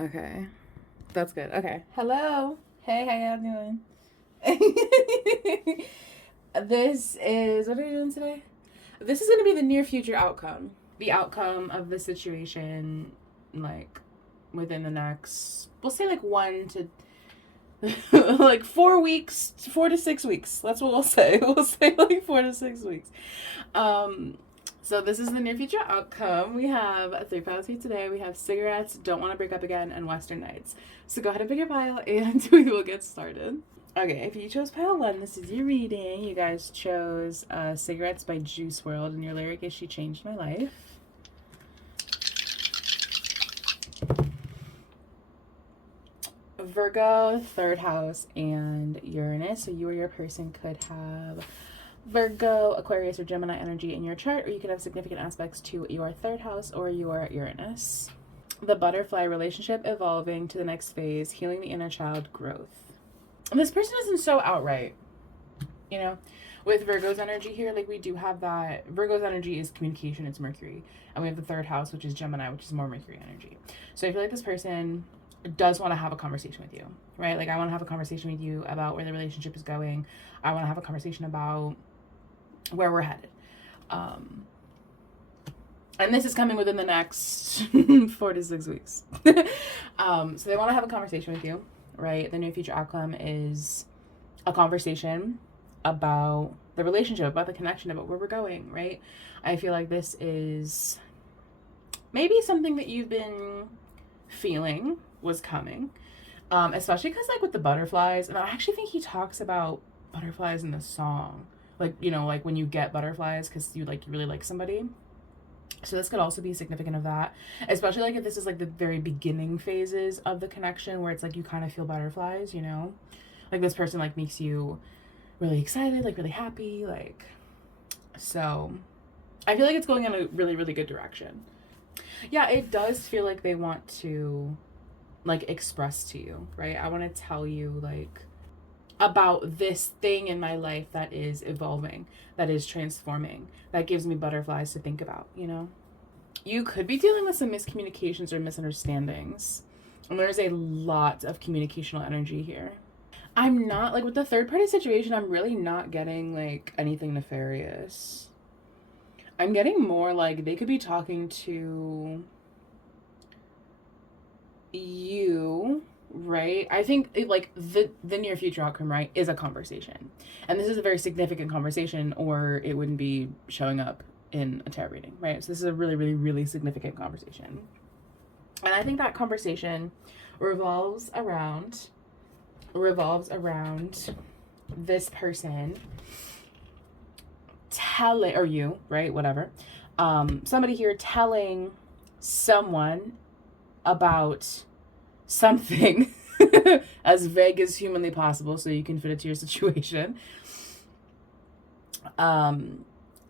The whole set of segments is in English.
Okay. That's good. Okay. Hello. Hey, how y'all doing? This is, what are we doing today? This is going to be the near future outcome. The outcome of the situation, like, within the next, we'll say like like 4 weeks, 4 to 6 weeks. That's what we'll say. We'll say like 4 to 6 weeks. Um, so this is the near future outcome. We have 3 piles here today. We have cigarettes, don't want to break up again, and Western Nights. So go ahead and pick your pile, and we will get started. Okay, if you chose pile 1, this is your reading. You guys chose Cigarettes by Juice WRLD, and your lyric is She Changed My Life. Virgo, 3rd house, and Uranus. So you or your person could have Virgo, Aquarius, or Gemini energy in your chart, or you could have significant aspects to your 3rd house or your Uranus. The butterfly relationship, evolving to the next phase, healing the inner child, growth. And this person isn't so outright, you know? With Virgo's energy here, like we do have that. Virgo's energy is communication, it's Mercury. And we have the 3rd house, which is Gemini, which is more Mercury energy. So I feel like this person does want to have a conversation with you, right? Like I want to have a conversation with you about where the relationship is going. I want to have a conversation about where we're headed. And this is coming within the next 4 to 6 weeks. So they want to have a conversation with you, right? The near future outcome is a conversation about the relationship, about the connection, about where we're going, right? I feel like this is maybe something that you've been feeling was coming, especially because like with the butterflies, and I actually think he talks about butterflies in the song, like, you know, like when you get butterflies because you really like somebody. So this could also be significant of that, especially like if this is like the very beginning phases of the connection where it's like you kind of feel butterflies, you know, like this person like makes you really excited, like really happy, like, so I feel like it's going in a really, really good direction. Yeah, it does feel like they want to like express to you, right? I want to tell you like about this thing in my life that is evolving, that is transforming, that gives me butterflies to think about, you know? You could be dealing with some miscommunications or misunderstandings. And there's a lot of communicational energy here. I'm not, like, with the 3rd party situation, I'm really not getting, like, anything nefarious. I'm getting more, like, they could be talking to you, right? I think like the near future outcome, right, is a conversation, and this is a very significant conversation, or it wouldn't be showing up in a tarot reading, right? So this is a really, really, really significant conversation, and I think that conversation revolves around this person telling, or you, right, whatever, somebody here telling someone about something as vague as humanly possible so you can fit it to your situation,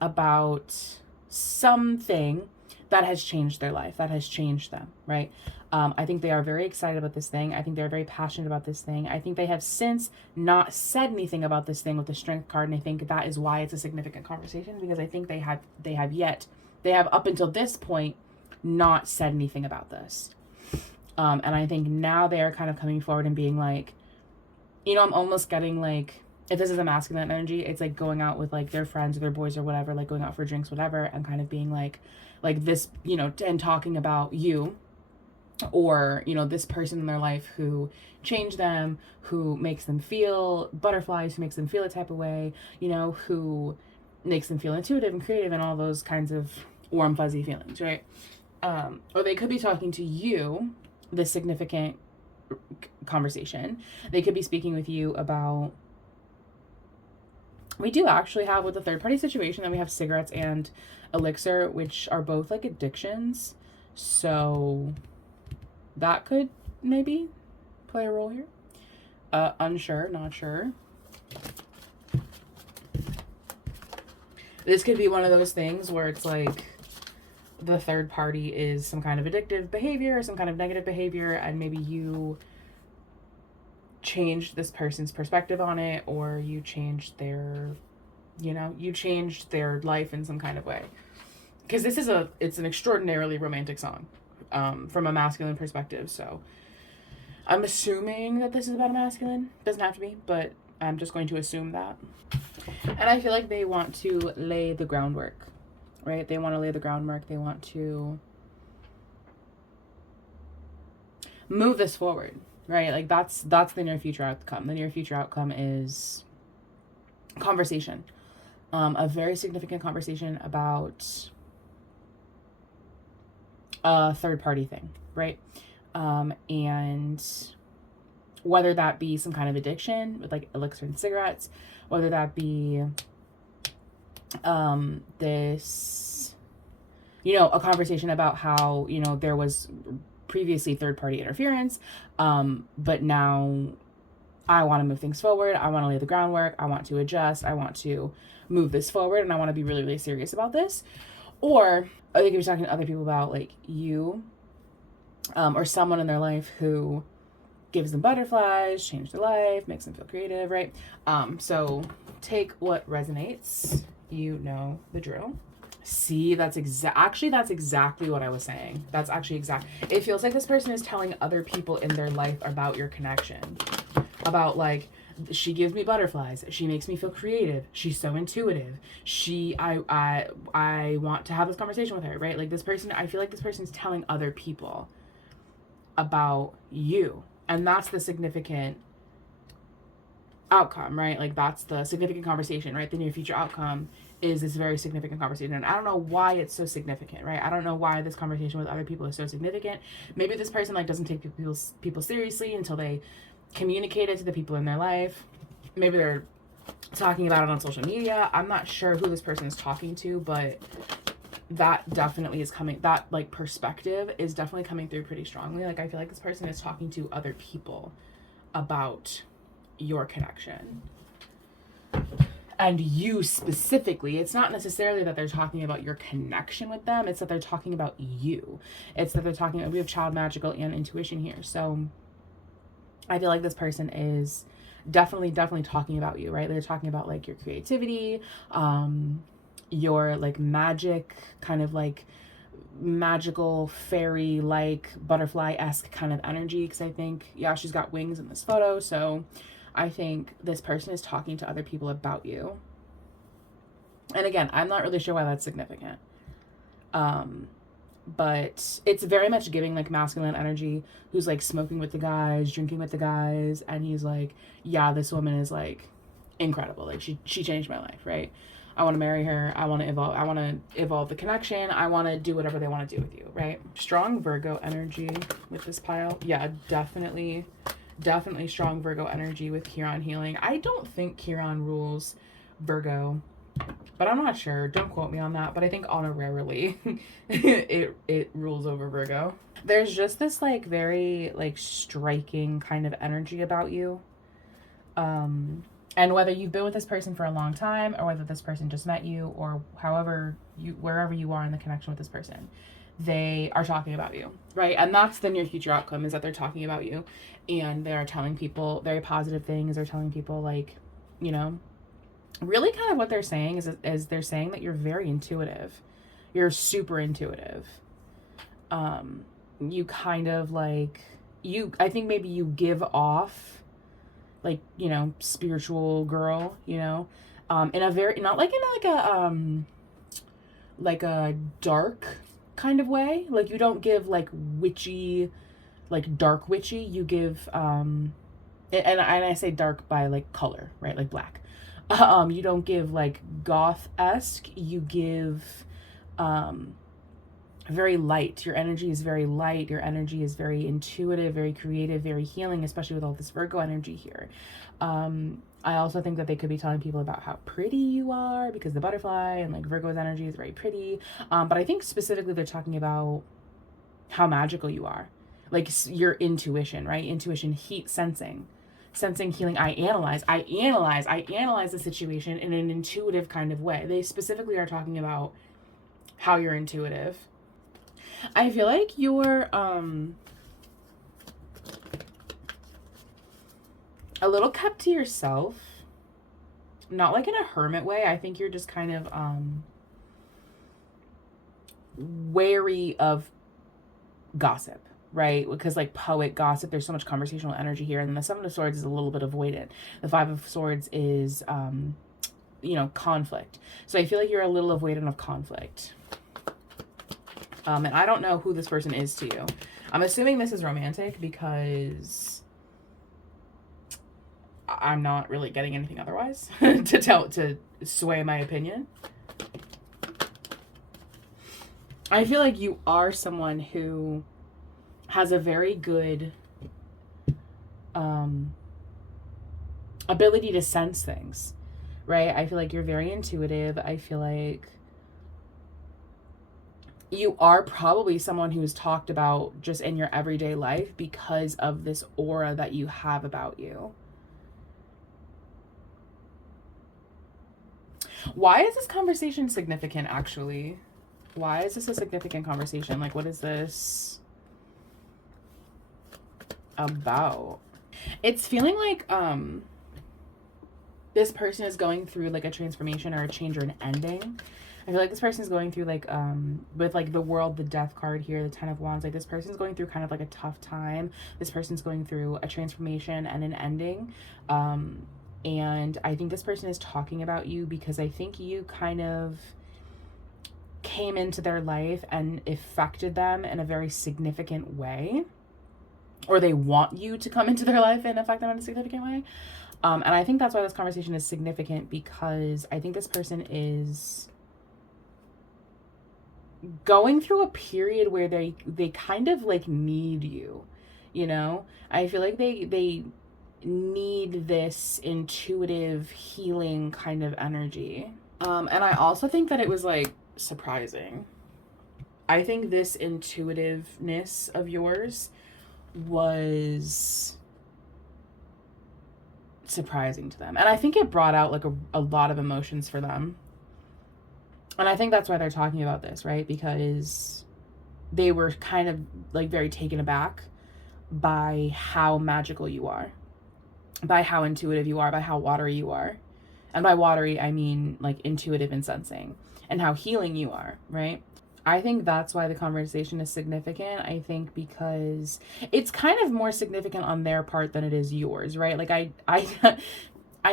about something that has changed their life, that has changed them, right? I think they are very excited about this thing. I think they're very passionate about this thing. I think they have since not said anything about this thing with the Strength card, and I think that is why it's a significant conversation, because I think they have up until this point not said anything about this. And I think now they are kind of coming forward and being like, you know, I'm almost getting like, if this is a masculine energy, it's like going out with like their friends or their boys or whatever, like going out for drinks, whatever, and kind of being like this, you know, and talking about you, or, you know, this person in their life who changed them, who makes them feel butterflies, who makes them feel a type of way, you know, who makes them feel intuitive and creative and all those kinds of warm, fuzzy feelings, right? Or they could be talking to you, this significant conversation. They could be speaking with you about, we do actually have with the 3rd party situation that we have cigarettes and elixir, which are both like addictions. So that could maybe play a role here. Unsure, not sure. This could be one of those things where it's like the 3rd party is some kind of addictive behavior or some kind of negative behavior, and maybe you changed this person's perspective on it, or you changed their, you know, you changed their life in some kind of way. Because this is it's an extraordinarily romantic song. from a masculine perspective. So I'm assuming that this is about a masculine. Doesn't have to be, but I'm just going to assume that. And I feel like they want to lay the groundwork, right? They want to lay the groundwork. They want to move this forward, right? Like that's the near future outcome. The near future outcome is conversation, a very significant conversation about a third party thing, right? And whether that be some kind of addiction with like elixir and cigarettes, whether that be this, you know, a conversation about how, you know, there was previously third party interference, but now I want to move things forward. I want to lay the groundwork. I want to adjust. I want to move this forward, and I want to be really, really serious about this. Or I think you're talking to other people about like you, or someone in their life who gives them butterflies, change their life, makes them feel creative, right? So take what resonates. You know the drill. See, that's exactly what I was saying. That's actually exact. It feels like this person is telling other people in their life about your connection. About like, she gives me butterflies. She makes me feel creative. She's so intuitive. I want to have this conversation with her, right? Like this person, I feel like this person's telling other people about you. And that's the significant outcome, right? Like that's the significant conversation, right? The near future outcome is this very significant conversation. And I don't know why it's so significant, right? I don't know why this conversation with other people is so significant. Maybe this person like doesn't take people seriously until they communicate it to the people in their life. Maybe they're talking about it on social media. I'm not sure who this person is talking to, but that definitely is coming, that like perspective is definitely coming through pretty strongly. Like I feel like this person is talking to other people about your connection. And you specifically, it's not necessarily that they're talking about your connection with them, it's that they're talking about you. It's that they're talking about, we have child magical and intuition here. So I feel like this person is definitely talking about you, right? They're talking about like your creativity, your like magic, kind of like magical fairy like butterfly-esque kind of energy. Because I think, yeah, she's got wings in this photo. So I think this person is talking to other people about you. And again, I'm not really sure why that's significant. But it's very much giving like masculine energy, who's like smoking with the guys, drinking with the guys, and he's like, yeah, this woman is like incredible. Like she changed my life, right? I want to marry her. I want to evolve the connection. I want to do whatever they want to do with you, right? Strong Virgo energy with this pile. Yeah, definitely strong Virgo energy with Chiron healing. I don't think Chiron rules Virgo, but I'm not sure. Don't quote me on that. But I think honorarily it rules over Virgo. There's just this like very like striking kind of energy about you. And whether you've been with this person for a long time or whether this person just met you or wherever you are in the connection with this person, they are talking about you, right? And that's the near future outcome, is that they're talking about you and they're telling people very positive things. They're telling people like, you know, really kind of what they're saying is they're saying that you're very intuitive. You're super intuitive. You kind of like, I think maybe you give off like, you know, spiritual girl, you know, in a very, not like in like a dark kind of way. Like you don't give like witchy, like dark witchy. You give, and I say dark by like color, right? Like black. You don't give like goth-esque. You give, very light. Your energy is very light. Your energy is very intuitive, very creative, very healing, especially with all this Virgo energy here. I also think that they could be telling people about how pretty you are, because the butterfly and like Virgo's energy is very pretty. But I think specifically they're talking about how magical you are, like your intuition, right? Intuition, heat, sensing, healing. I analyze the situation in an intuitive kind of way. They specifically are talking about how you're intuitive. I feel like you're a little kept to yourself, not like in a hermit way. I think you're just kind of wary of gossip, right? Because like poet gossip, there's so much conversational energy here. And the Seven of Swords is a little bit avoidant. The Five of Swords is, you know, conflict. So I feel like you're a little avoidant of conflict. And I don't know who this person is to you. I'm assuming this is romantic because I'm not really getting anything otherwise to sway my opinion. I feel like you are someone who has a very good ability to sense things, right? I feel like you're very intuitive. I feel like you are probably someone who's talked about just in your everyday life because of this aura that you have about you. Why is this conversation significant, actually? Why is this a significant conversation? Like, what is this about? It's feeling like this person is going through like a transformation or a change or an ending. I feel like this person is going through like with like the World, the Death card here, the Ten of Wands, like this person's going through kind of like a tough time. This person's going through a transformation and an ending. And I think this person is talking about you because I think you kind of came into their life and affected them in a very significant way, or they want you to come into their life and affect them in a significant way. And I think that's why this conversation is significant, because I think this person is going through a period where they kind of like need you, you know? I feel like they need this intuitive healing kind of energy. And I also think that it was like surprising. I think this intuitiveness of yours was surprising to them. And I think it brought out like a lot of emotions for them. And I think that's why they're talking about this, right? Because they were kind of like very taken aback by how magical you are, by how intuitive you are, by how watery you are. And by watery, I mean like intuitive and sensing, and how healing you are, right? I think that's why the conversation is significant. I think because it's kind of more significant on their part than it is yours, right? Like I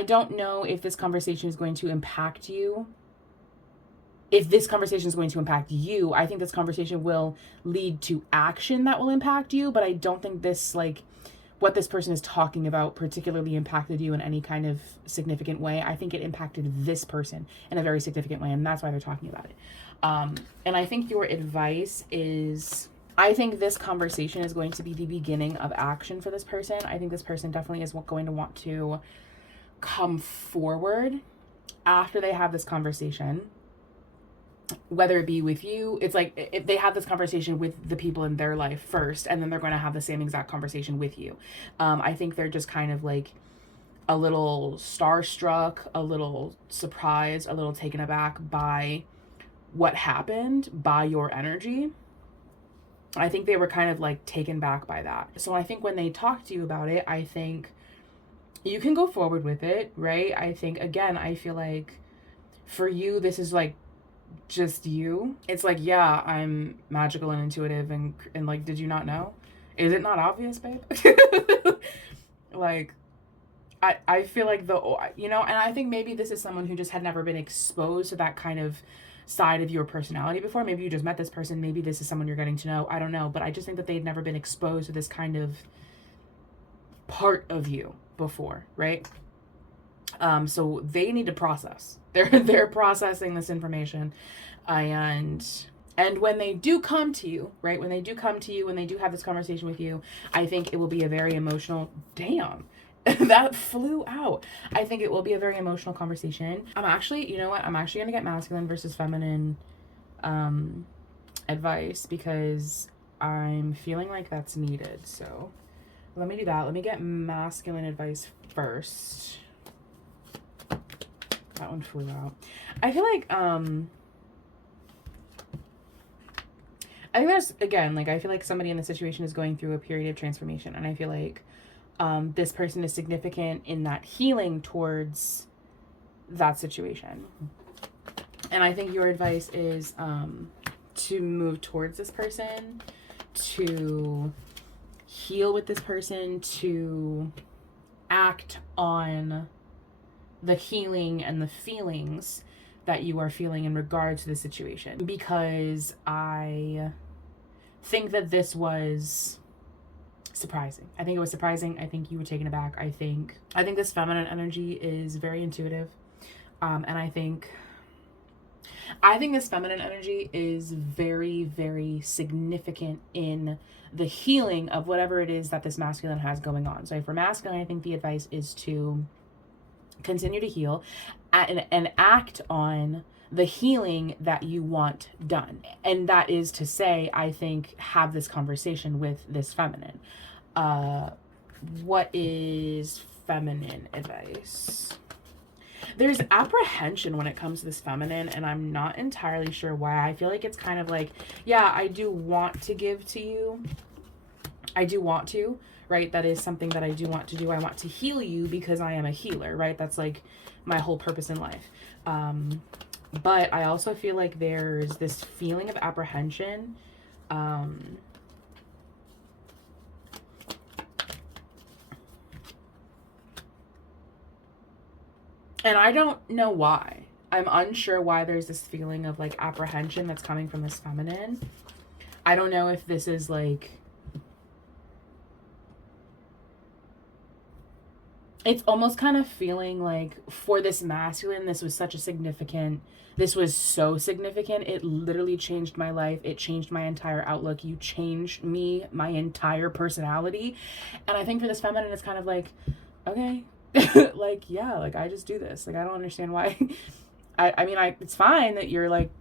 don't know if this conversation is going to impact you. If this conversation is going to impact you, I think this conversation will lead to action that will impact you, but I don't think this, like, what this person is talking about particularly impacted you in any kind of significant way. I think it impacted this person in a very significant way, and that's why they're talking about it. And I think your advice is, I think this conversation is going to be the beginning of action for this person. I think this person definitely is going to want to come forward after they have this conversation, whether it be with you. It's like if they have this conversation with the people in their life first, and then they're going to have the same exact conversation with you. I think they're just kind of like a little starstruck, a little surprised, a little taken aback by what happened, by your energy. I think they were kind of like taken back by that. So I think when they talk to you about it, I think you can go forward with it, right? I think, again, I feel like for you, this is like just you. It's like, yeah, I'm magical and intuitive, and like, did you not know? Is it not obvious, babe? Like, I feel like and I think maybe this is someone who just had never been exposed to that kind of side of your personality before. Maybe you just met this person. Maybe this is someone you're getting to know. I don't know. But I just think that they'd never been exposed to this kind of part of you before, right? So they need to process. They're processing this information, and when they do come to you, right? When they do come to you, when they do have this conversation with you, I think it will be a very emotional. Damn, that flew out. I think it will be a very emotional conversation. I'm actually, you know what? I'm actually gonna get masculine versus feminine advice, because I'm feeling like that's needed. So let me do that. Let me get masculine advice first. That one flew out. I feel like, I think there's, again, like, I feel like somebody in the situation is going through a period of transformation. And I feel like this person is significant in that healing towards that situation. And I think your advice is to move towards this person, to heal with this person, to act on the healing and the feelings that you are feeling in regards to the situation. Because I think that this was surprising. I think it was surprising. I think you were taken aback. I think this feminine energy is very intuitive. And I think this feminine energy is very, very significant in the healing of whatever it is that this masculine has going on. So for masculine, I think the advice is to continue to heal and act on the healing that you want done. And that is to say, I think, have this conversation with this feminine. What is feminine advice? There's apprehension when it comes to this feminine, and I'm not entirely sure why. I feel like it's kind of like, yeah, I do want to give to you. I do want to, right? That is something that I do want to do. I want to heal you because I am a healer, right? That's like my whole purpose in life. But I also feel like there's this feeling of apprehension. And I don't know why. I'm unsure why there's this feeling of like apprehension that's coming from this feminine. I don't know if this is like, it's almost kind of feeling like for this masculine, this was so significant. It literally changed my life. It changed my entire outlook. You changed me, my entire personality. And I think for this feminine, it's kind of like, okay, like, yeah, like I just do this. Like, I don't understand why. I mean, it's fine that you're like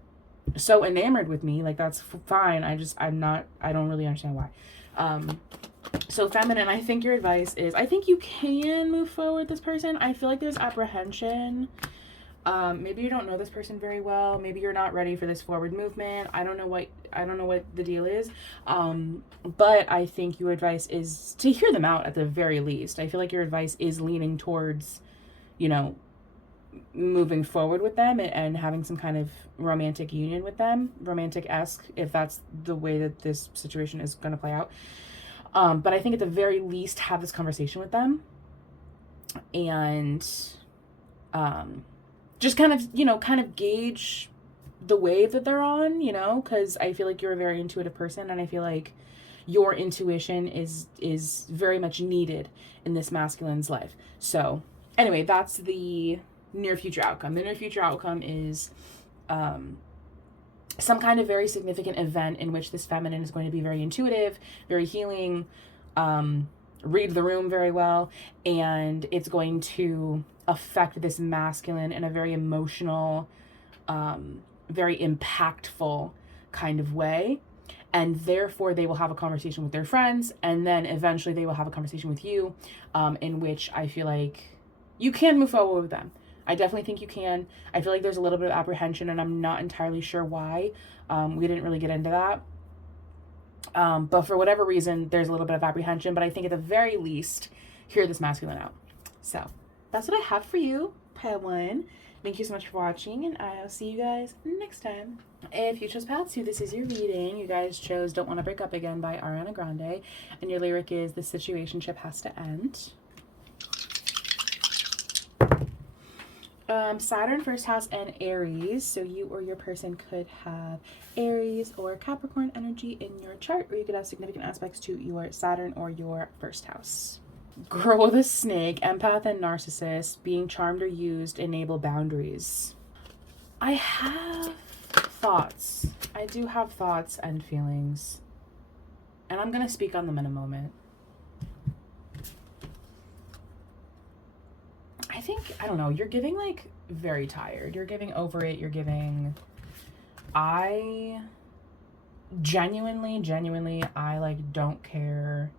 so enamored with me. Like, that's fine. I don't really understand why. So feminine, I think your advice is, I think you can move forward with this person. I feel like there's apprehension. Maybe you don't know this person very well. Maybe you're not ready for this forward movement. I don't know what the deal is. But I think your advice is to hear them out at the very least. I feel like your advice is leaning towards, moving forward with them and having some kind of romantic union with them, romantic-esque, if that's the way that this situation is going to play out. But I think at the very least, have this conversation with them and just kind of gauge the wave that they're on, because I feel like you're a very intuitive person, and I feel like your intuition is very much needed in this masculine's life. So anyway, that's the near future outcome. The near future outcome is some kind of very significant event in which this feminine is going to be very intuitive, very healing, read the room very well, and it's going to affect this masculine in a very emotional, very impactful kind of way. And therefore they will have a conversation with their friends, and then eventually they will have a conversation with you, in which I feel like you can move forward with them. I definitely think you can. I feel like there's a little bit of apprehension, and I'm not entirely sure why. We didn't really get into that. But for whatever reason, there's a little bit of apprehension, but I think at the very least, hear this masculine out. So that's what I have for you, pile one. Thank you so much for watching, and I'll see you guys next time. If you chose pile 2, this is your reading. You guys chose Don't Want to Break Up Again by Ariana Grande, and your lyric is The Situationship Has to End. Saturn, first house, and Aries. So you or your person could have Aries or Capricorn energy in your chart, or you could have significant aspects to your Saturn or your first house. Girl with a snake, empath and narcissist, being charmed or used, enable boundaries. I have thoughts. I do have thoughts and feelings, and I'm going to speak on them in a moment. I don't know, you're giving like very tired. You're giving over it. You're giving, I genuinely, I like don't care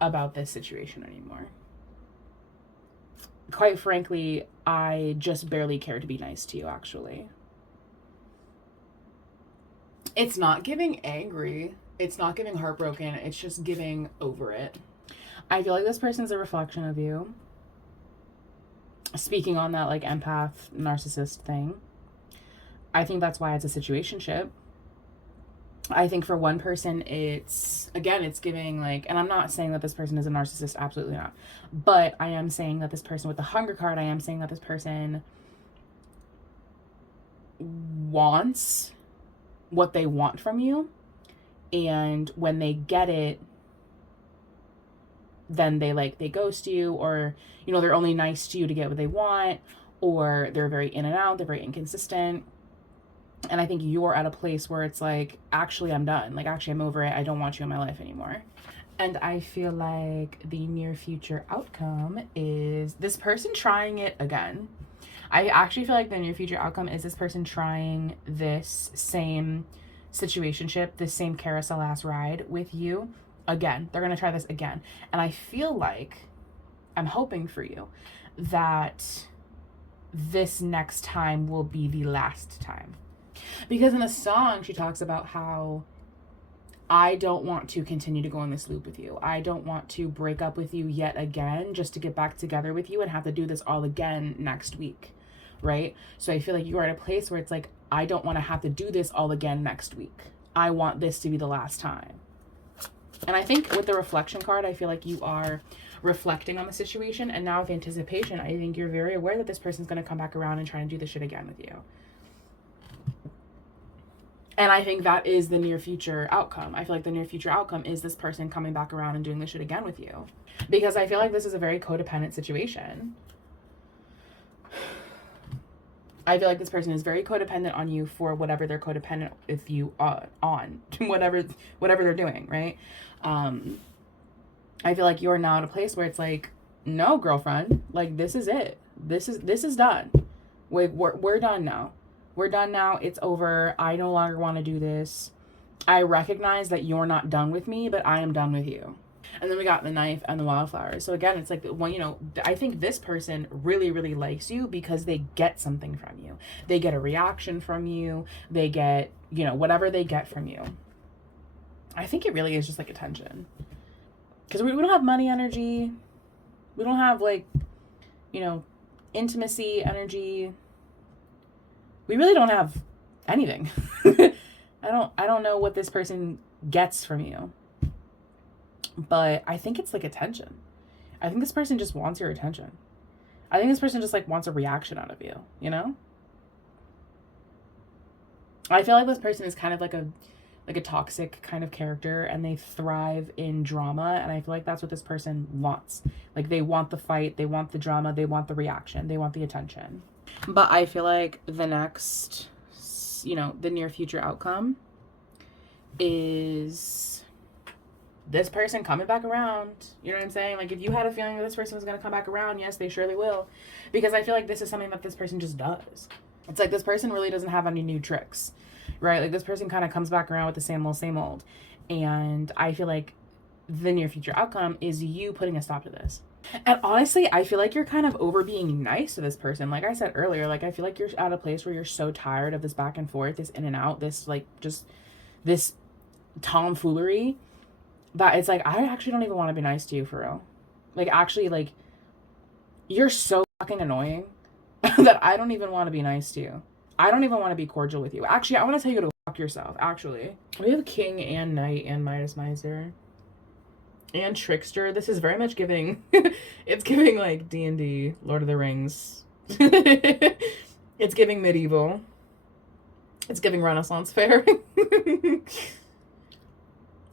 about this situation anymore. Quite frankly, I just barely care to be nice to you, actually. It's not giving angry. It's not giving heartbroken. It's just giving over it. I feel like this person's a reflection of you. Speaking on that like empath narcissist thing, I think that's why it's a situationship. I think for one person, it's giving like, and I'm not saying that this person is a narcissist, absolutely not. But I am saying that this person with the Hunger card, I am saying that this person wants what they want from you. And when they get it, then they ghost you, or, they're only nice to you to get what they want, or they're very in and out, they're very inconsistent. And I think you're at a place where it's like, actually, I'm done. Like, actually, I'm over it. I don't want you in my life anymore. And I feel like the near future outcome is this person trying it again. I actually feel like the near future outcome is this person trying this same situationship, this same carousel ass ride with you again. They're going to try this again. And I feel like, I'm hoping for you, that this next time will be the last time. Because in a song, she talks about how, I don't want to continue to go in this loop with you. I don't want to break up with you yet again just to get back together with you and have to do this all again next week, right? So I feel like you are at a place where it's like, I don't want to have to do this all again next week. I want this to be the last time. And I think with the reflection card, I feel like you are reflecting on the situation. And now with anticipation, I think you're very aware that this person's going to come back around and try and do this shit again with you. And I think that is the near future outcome. I feel like the near future outcome is this person coming back around and doing this shit again with you. Because I feel like this is a very codependent situation. I feel like this person is very codependent on you for whatever they're codependent with you on. whatever they're doing, right? I feel like you're now at a place where it's like, no, girlfriend, like, this is it. This is done. We're done now. We're done now. It's over. I no longer want to do this. I recognize that you're not done with me, but I am done with you. And then we got the knife and the wildflowers. So again, it's like, I think this person really, really likes you because they get something from you. They get a reaction from you. They get, whatever they get from you. I think it really is just like attention. Because we don't have money energy. We don't have intimacy energy. We really don't have anything. I don't know what this person gets from you. But I think it's like attention. I think this person just wants your attention. I think this person just wants a reaction out of you, I feel like this person is kind of like a toxic kind of character, and they thrive in drama, and I feel like that's what this person wants. Like, they want the fight, they want the drama, they want the reaction, they want the attention. But I feel like the next, the near future outcome is this person coming back around. You know what I'm saying? Like, if you had a feeling that this person was going to come back around, yes, they surely will. Because I feel like this is something that this person just does. It's like this person really doesn't have any new tricks, right? Like, this person kind of comes back around with the same old. And I feel like the near future outcome is you putting a stop to this. And honestly, I feel like you're kind of over being nice to this person. Like I said earlier, I feel like you're at a place where you're so tired of this back and forth, this in and out, this just this tomfoolery, that it's like, I actually don't even want to be nice to you for real. Actually, you're so fucking annoying that I don't even want to be nice to you. I don't even want to be cordial with you. Actually, I want to tell you to fuck yourself, actually. We have King and Knight and Midas Miser. And Trickster. This is very much giving, it's giving D&D, Lord of the Rings. It's giving medieval. It's giving Renaissance fair.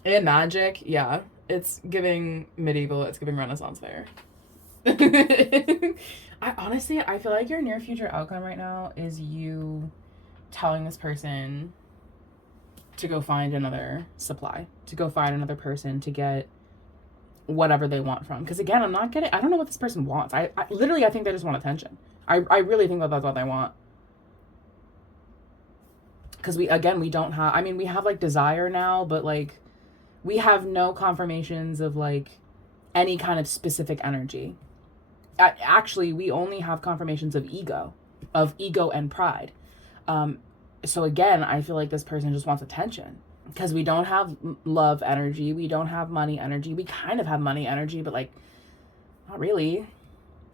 And magic, yeah. It's giving medieval, it's giving Renaissance fair. I feel like your near future outcome right now is you telling this person to go find another supply, to go find another person to get whatever they want from. Because again, I don't know what this person wants. I literally, I think they just want attention. I really think that that's all they want. Because we don't have, we have desire now, but we have no confirmations of any kind of specific energy. Actually, we only have confirmations of ego and pride. So again, I feel like this person just wants attention. Because we don't have love energy. We don't have money energy. We kind of have money energy, but not really.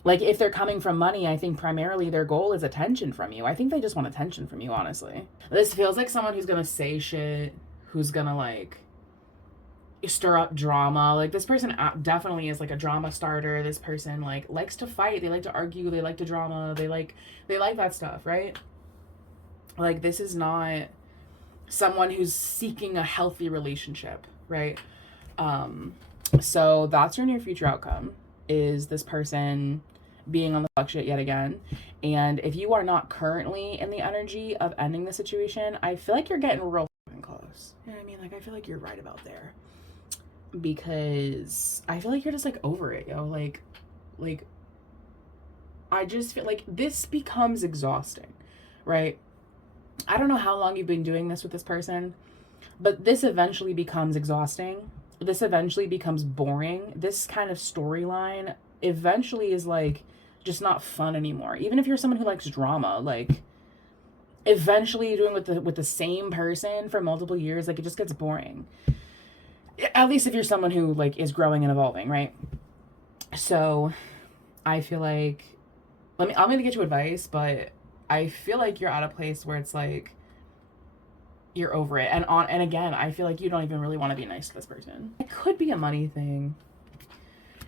If they're coming from money, I think primarily their goal is attention from you. I think they just want attention from you, honestly. This feels like someone who's going to say shit, who's gonna like stir up drama. Like this person definitely is like a drama starter. This person like likes to fight, they like to argue, they like to drama, they like that stuff, right? Like this is not someone who's seeking a healthy relationship, right? So that's your near future outcome, is this person being on the fuck shit yet again. And if you are not currently in the energy of ending the situation, I feel like you're getting real fucking close. You know what I mean? Like I feel like you're right about there, because I feel like you're just like over it, yo. Like I just feel like this becomes exhausting, right? I don't know how long you've been doing this with this person, but this eventually becomes exhausting. This eventually becomes boring. This kind of storyline eventually is like just not fun anymore. Even if you're someone who likes drama, like eventually doing with the same person for multiple years, like it just gets boring. At least if you're someone who like is growing and evolving, right? So I feel like I'm gonna get you advice, but I feel like you're at a place where it's like you're over it. And again, I feel like you don't even really want to be nice to this person. It could be a money thing.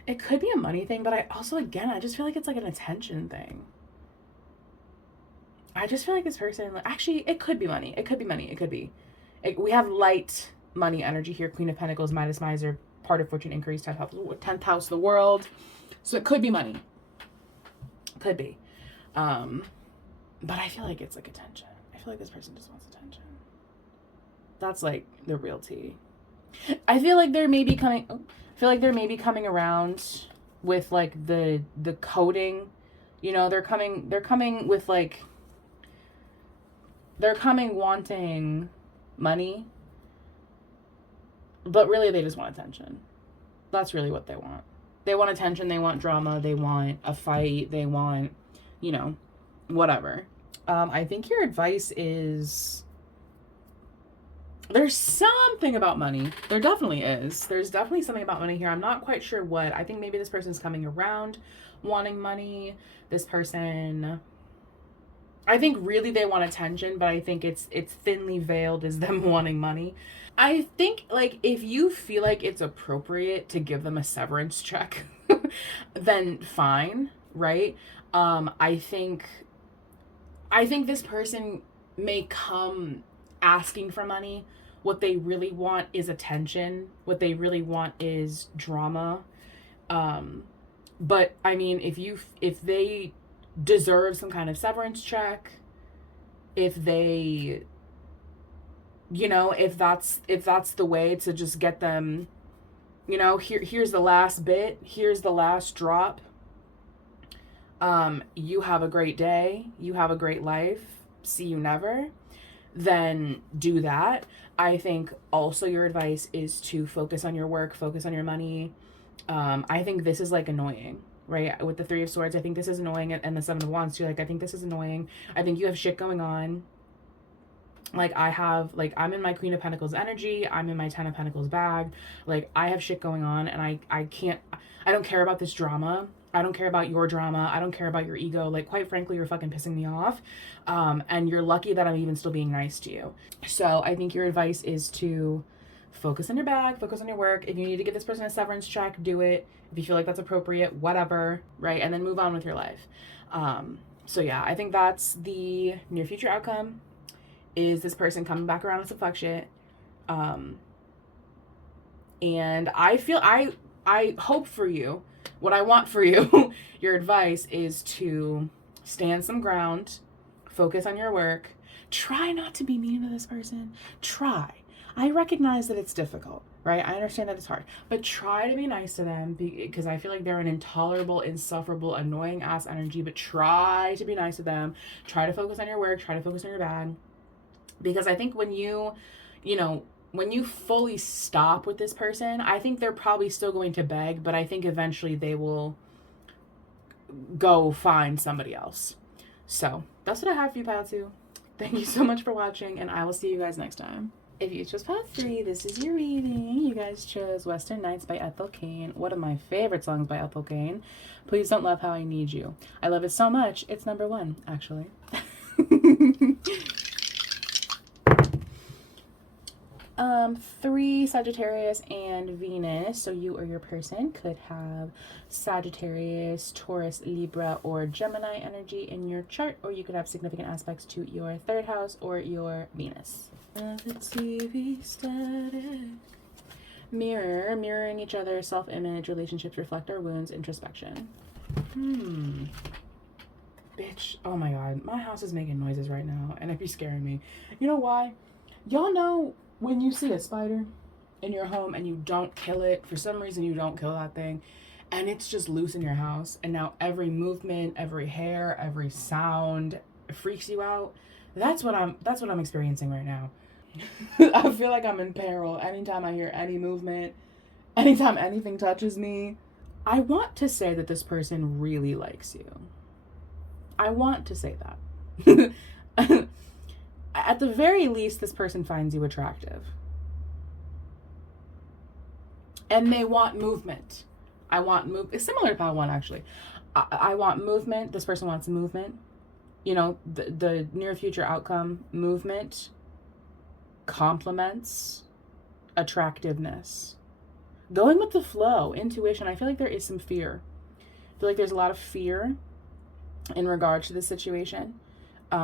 It could be a money thing, but I also, again, I just feel like it's like an attention thing. I just feel like this person, actually, it could be money. It could be money. It could be. We have light money energy here. Queen of Pentacles, Midas, Miser, part of Fortune, increase, 10th house of the world. So it could be money. Could be. But I feel like it's like attention. I feel like this person just wants attention. That's like the real tea. I feel like they're maybe coming around with like the coding. You know, they're coming with like, they're coming wanting money, but really they just want attention. That's really what they want. They want attention, they want drama, they want a fight, they want, you know, whatever. I think your advice is, there's something about money. There definitely is. There's definitely something about money here. I'm not quite sure what. I think maybe this person's coming around wanting money. This person, I think really they want attention, but I think it's thinly veiled as them wanting money. I think like if you feel like it's appropriate to give them a severance check, then fine, right? I think this person may come asking for money. What they really want is attention. What they really want is drama. But I mean, if they deserve some kind of severance check, if they, you know, if that's the way to just get them, you know, here's the last bit, here's the last drop. You have a great day, you have a great life, see you never, then do that. I think also your advice is to focus on your work, focus on your money. I think this is like annoying, right? With the 3 of Swords, I think this is annoying, and the 7 of Wands too. Like, I think this is annoying. I think you have shit going on. Like, I'm in my Queen of Pentacles energy. I'm in my 10 of Pentacles bag. Like, I have shit going on, and I don't care about this drama. I don't care about your drama. I don't care about your ego. Like, quite frankly, you're fucking pissing me off. And you're lucky that I'm even still being nice to you. So I think your advice is to focus on your bag, focus on your work. If you need to give this person a severance check, do it. If you feel like that's appropriate, whatever, right? And then move on with your life. So yeah, I think that's the near future outcome, is this person coming back around with some fuck shit. And I hope for you, what I want for you, your advice is to stand some ground, focus on your work, try not to be mean to this person, try. I recognize that it's difficult, right? I understand that it's hard, but try to be nice to them, because I feel like they're an intolerable, insufferable, annoying ass energy, but try to be nice to them. Try to focus on your work, try to focus on your bag, because I think when you fully stop with this person, I think they're probably still going to beg, but I think eventually they will go find somebody else. So that's what I have for you, Pile 2. Thank you so much for watching, and I will see you guys next time. If you chose Pile 3, this is your reading. You guys chose Western Nights by Ethel Cain, one of my favorite songs by Ethel Cain. Please Don't Love How I Need You. I love it so much, it's number 1, actually. 3 Sagittarius and Venus. So you or your person could have Sagittarius, Taurus, Libra, or Gemini energy in your chart, or you could have significant aspects to your 3rd house or your Venus. TV static. Mirroring each other, self-image, relationships reflect our wounds, introspection. Bitch, oh my god, my house is making noises right now, and it'd be scaring me. You know why? Y'all know when you see a spider in your home and you don't kill it, for some reason you don't kill that thing, and it's just loose in your house, and now every movement, every hair, every sound freaks you out. That's what I'm experiencing right now. I feel like I'm in peril anytime I hear any movement, anytime anything touches me. I want to say that this person really likes you. I want to say that. At the very least, this person finds you attractive. And they want movement. I want it's similar to Pile 1, actually. I want movement. This person wants movement. You know, the near future outcome, movement, compliments, attractiveness. Going with the flow, intuition. I feel like there is some fear. I feel like there's a lot of fear in regards to this situation.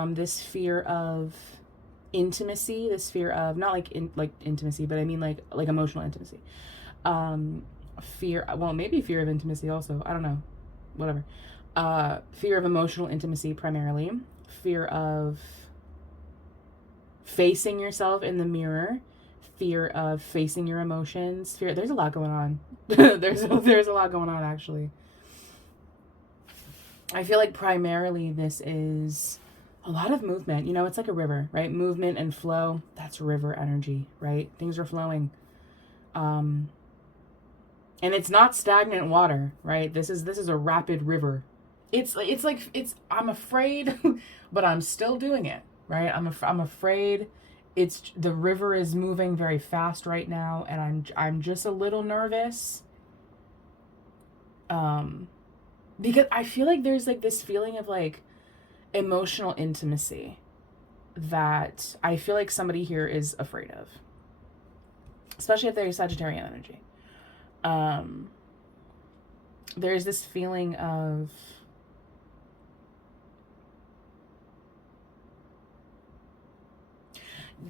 This fear of intimacy, this fear of not like intimacy, but I mean like emotional intimacy. Fear, well, maybe fear of intimacy also. I don't know. Whatever. Fear of emotional intimacy primarily. Fear of facing yourself in the mirror. Fear of facing your emotions. Fear. There's a lot going on. there's a lot going on, actually. I feel like primarily this is a lot of movement. You know, it's like a river, right? Movement and flow. That's river energy, right? Things are flowing. And it's not stagnant water, right? This is a rapid river. It's I'm afraid, but I'm still doing it, right? I'm afraid. The river is moving very fast right now, and I'm just a little nervous. Because I feel like there's like this feeling of like emotional intimacy that I feel like somebody here is afraid of, especially if they're Sagittarian energy. There's this feeling of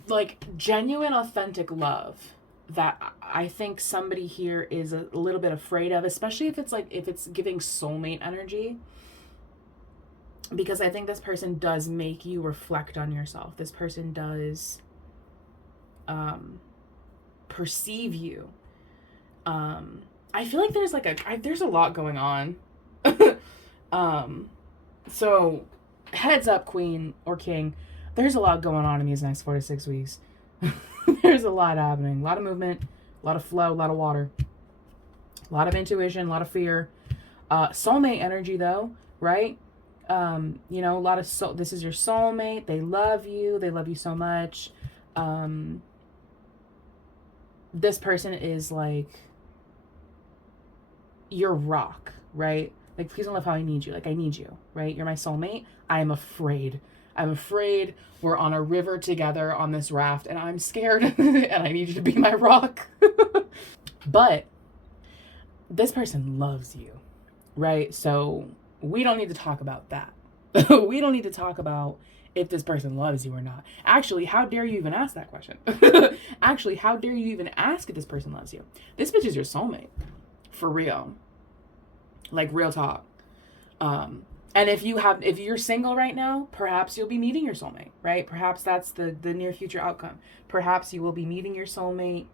like genuine, authentic love that I think somebody here is a little bit afraid of, especially if it's giving soulmate energy. Because I think this person does make you reflect on yourself. This person does perceive you. I feel like there's there's a lot going on. So heads up, queen or king, there's a lot going on in these next 4 to 6 weeks. There's a lot happening. A lot of movement, a lot of flow, a lot of water, a lot of intuition, a lot of fear. Soulmate energy though, right? You know, a lot of this is your soulmate. They love you so much. This person is like your rock, right? Like, please don't love how I need you. Like, I need you, right? You're my soulmate. I am afraid. We're on a river together on this raft, and I'm scared, and I need you to be my rock. But this person loves you, right? So we don't need to talk about that. We don't need to talk about if this person loves you or not. Actually, how dare you even ask that question? Actually, how dare you even ask if this person loves you? This bitch is your soulmate. For real. Like, real talk. And if you're single right now, perhaps you'll be meeting your soulmate, right? Perhaps that's the near future outcome. Perhaps you will be meeting your soulmate,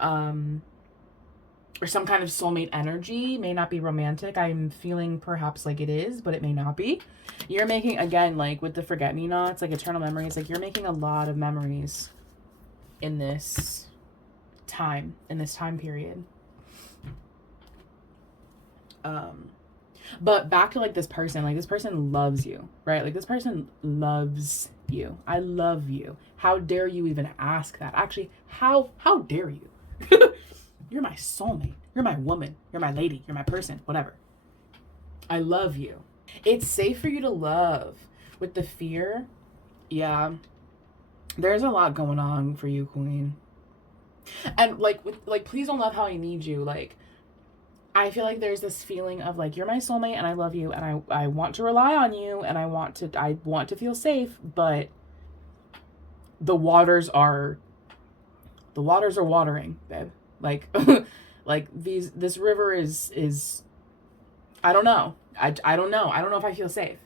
or some kind of soulmate energy. May not be romantic. I'm feeling perhaps like it is, but it may not be. You're making, again, like with the forget-me-nots, like eternal memories, like you're making a lot of memories in this time period. But back to like this person loves you, right? Like, this person loves you. I love you. How dare you even ask that? Actually, how dare you? You're my soulmate. You're my woman. You're my lady. You're my person. Whatever. I love you. It's safe for you to love. With the fear, yeah, there's a lot going on for you, queen. And like please don't love how I need you. Like, I feel like there's this feeling of like, you're my soulmate and I love you and I want to rely on you and I want to feel safe, but the waters are watering, babe. Like like this river is I don't know. I don't know. I don't know if I feel safe.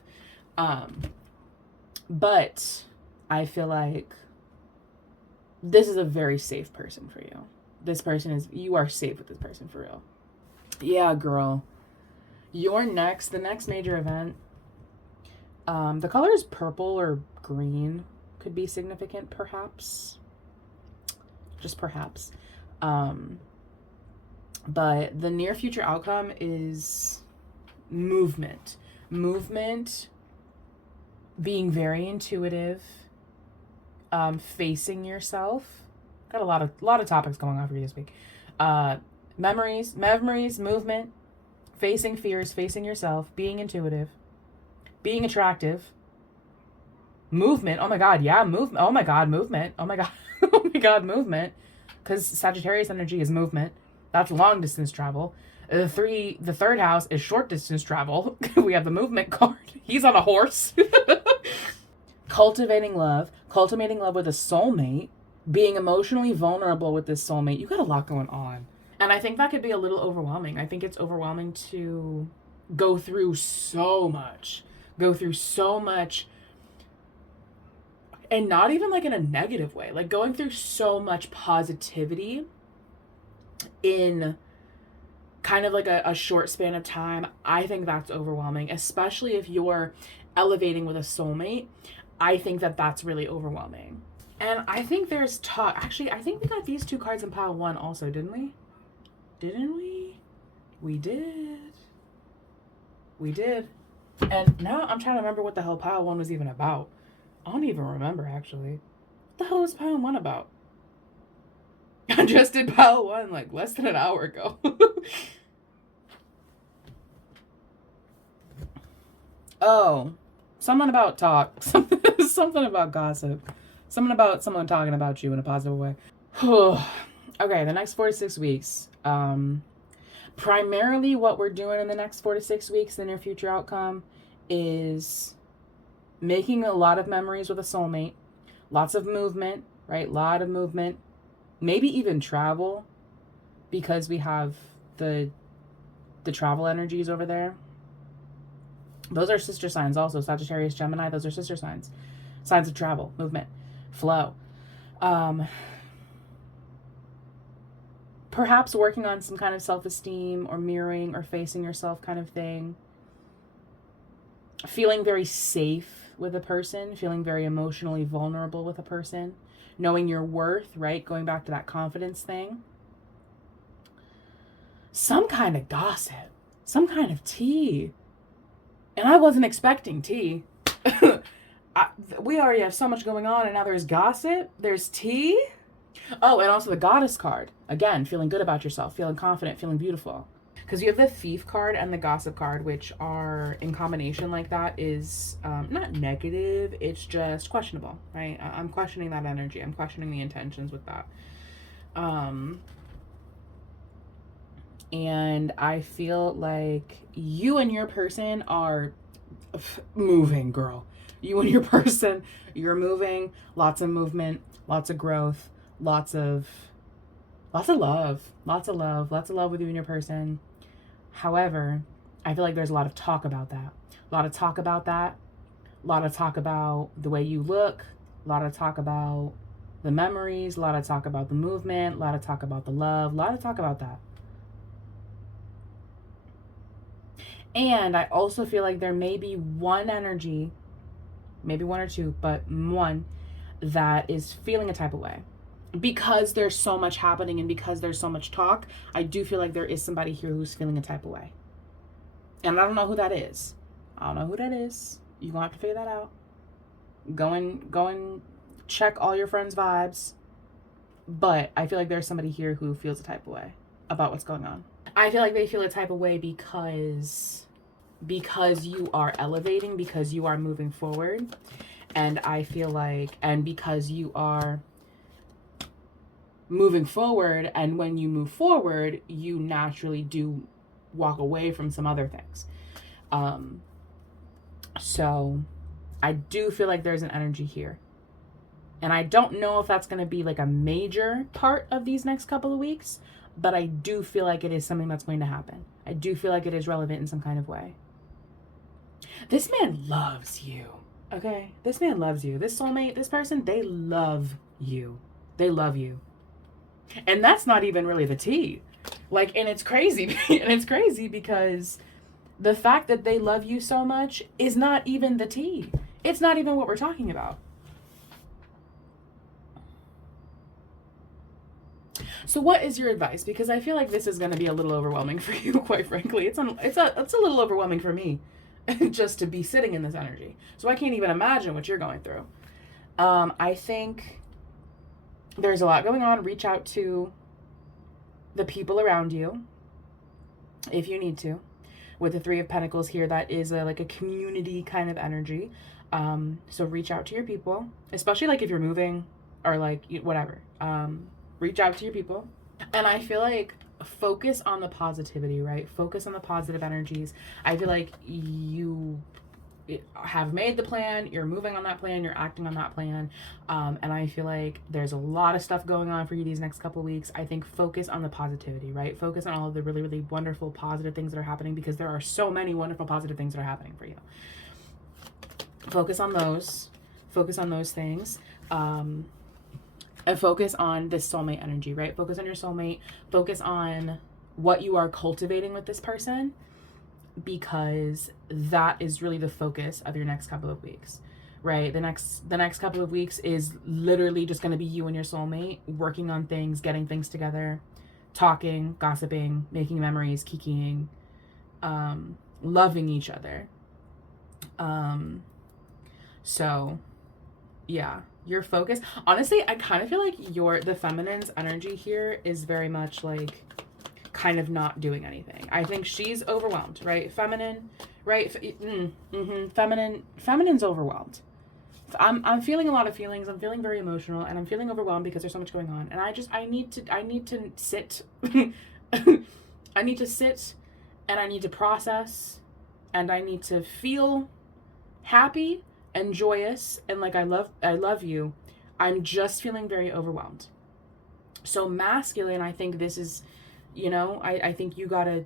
But I feel like this is a very safe person for you. This person is, you are safe with this person for real. Yeah, girl. The next major event, the color is purple or green, could be significant, perhaps. Just perhaps. But the near future outcome is movement. Movement, being very intuitive, facing yourself. Got a lot of topics going on for you this week. Memories, movement, facing fears, facing yourself, being intuitive, being attractive, movement. Oh my God, yeah, movement. Oh my God, movement. Oh my God, oh my God, movement. Because Sagittarius energy is movement. That's long distance travel. The third house is short distance travel. We have the movement card. He's on a horse. Cultivating love with a soulmate, being emotionally vulnerable with this soulmate. You got a lot going on. And I think that could be a little overwhelming. I think it's overwhelming to go through so much, and not even like in a negative way, like going through so much positivity in kind of like a short span of time. I think that's overwhelming, especially if you're elevating with a soulmate. I think that's really overwhelming. And I think there's talk. Actually, I think we got these two cards in pile one also, didn't we? Didn't we? We did. We did. And now I'm trying to remember what the hell pile one was even about. I don't even remember, actually. What the hell was pile one about? I just did pile one like less than an hour ago. Oh, something about talk. Something about gossip. Something about someone talking about you in a positive way. Okay, the next 4 to 6 weeks. Primarily what we're doing in the next 4 to 6 weeks, the near future outcome, is making a lot of memories with a soulmate. Lots of movement, right? Lot of movement. Maybe even travel, because we have the travel energies over there. Those are sister signs also. Sagittarius, Gemini, those are sister signs. Signs of travel, movement, flow. Perhaps working on some kind of self-esteem or mirroring or facing yourself kind of thing. Feeling very safe with a person, feeling very emotionally vulnerable with a person, knowing your worth, right? Going back to that confidence thing. Some kind of gossip, some kind of tea. And I wasn't expecting tea. We already have so much going on, and now there's gossip, there's tea. Oh, and also the goddess card. Again, feeling good about yourself, feeling confident, feeling beautiful. Because you have the thief card and the gossip card, which are in combination like that is not negative, it's just questionable, right? I'm questioning that energy. I'm questioning the intentions with that. And I feel like you and your person are moving, girl. You and your person, you're moving. Lots of movement, lots of growth, lots of love with you and your person. However, I feel like there's a lot of talk about that. A lot of talk about the way you look, a lot of talk about the memories, a lot of talk about the movement, a lot of talk about the love, a lot of talk about that. And I also feel like there may be one energy, maybe one or two, but one that is feeling a type of way. Because there's so much happening and because there's so much talk, I do feel like there is somebody here who's feeling a type of way. And I don't know who that is. You're going to have to figure that out. Go and check all your friends' vibes. But I feel like there's somebody here who feels a type of way about what's going on. I feel like they feel a type of way because you are elevating, because you are moving forward. And I feel like, and because you are moving forward. And when you move forward, you naturally do walk away from some other things. So I do feel like there's an energy here. And I don't know if that's going to be like a major part of these next couple of weeks, but I do feel like it is something that's going to happen. I do feel like it is relevant in some kind of way. This man loves you. Okay? This man loves you. This soulmate, this person, they love you. They love you. And that's not even really the tea. Like, and it's crazy. And it's crazy because the fact that they love you so much is not even the tea. It's not even what we're talking about. So what is your advice? Because I feel like this is going to be a little overwhelming for you, quite frankly. It's a little overwhelming for me just to be sitting in this energy. So I can't even imagine what you're going through. I think there's a lot going on. Reach out to the people around you if you need to. With the Three of Pentacles here, that is like a community kind of energy. So reach out to your people, especially like if you're moving or like whatever. Reach out to your people. And I feel like focus on the positivity, right? Focus on the positive energies. I feel like you have made the plan, you're moving on that plan, you're acting on that plan. And I feel like there's a lot of stuff going on for you these next couple of weeks. I think focus on the positivity, right? Focus on all of the really, really wonderful, positive things that are happening, because there are so many wonderful, positive things that are happening for you. Focus on those. Focus on those things. And focus on this soulmate energy, right? Focus on your soulmate. Focus on what you are cultivating with this person, because that is really the focus of your next couple of weeks, right? The next couple of weeks is literally just going to be you and your soulmate working on things, getting things together, talking, gossiping, making memories, kikiing, loving each other. So yeah, your focus. Honestly, I kind of feel like the feminine's energy here is very much like kind of not doing anything. I think she's overwhelmed, right? Feminine, right? Feminine's overwhelmed. I'm feeling a lot of feelings. I'm feeling very emotional, and I'm feeling overwhelmed because there's so much going on. And I need to sit. I need to sit, and I need to process, and I need to feel happy and joyous and like I love you. I'm just feeling very overwhelmed. So masculine, I think this is, I think you gotta,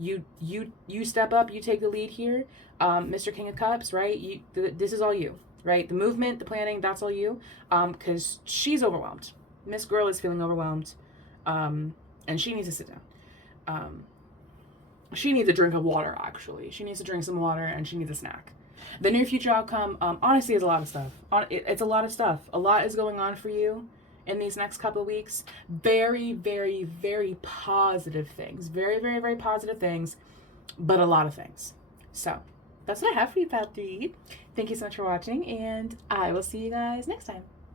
you step up, you take the lead here. Mr. King of Cups, right? This is all you, right? The movement, the planning, that's all you. Because she's overwhelmed. Miss Girl is feeling overwhelmed. And she needs to sit down. She needs a drink of water, actually. She needs to drink some water, and she needs a snack. The near future outcome, honestly, is a lot of stuff. It's a lot of stuff. A lot is going on for you in these next couple of weeks. Very, very, very positive things. Very, very, very positive things, but a lot of things. So that's what I have for you, Pappy. Thank you so much for watching, and I will see you guys next time.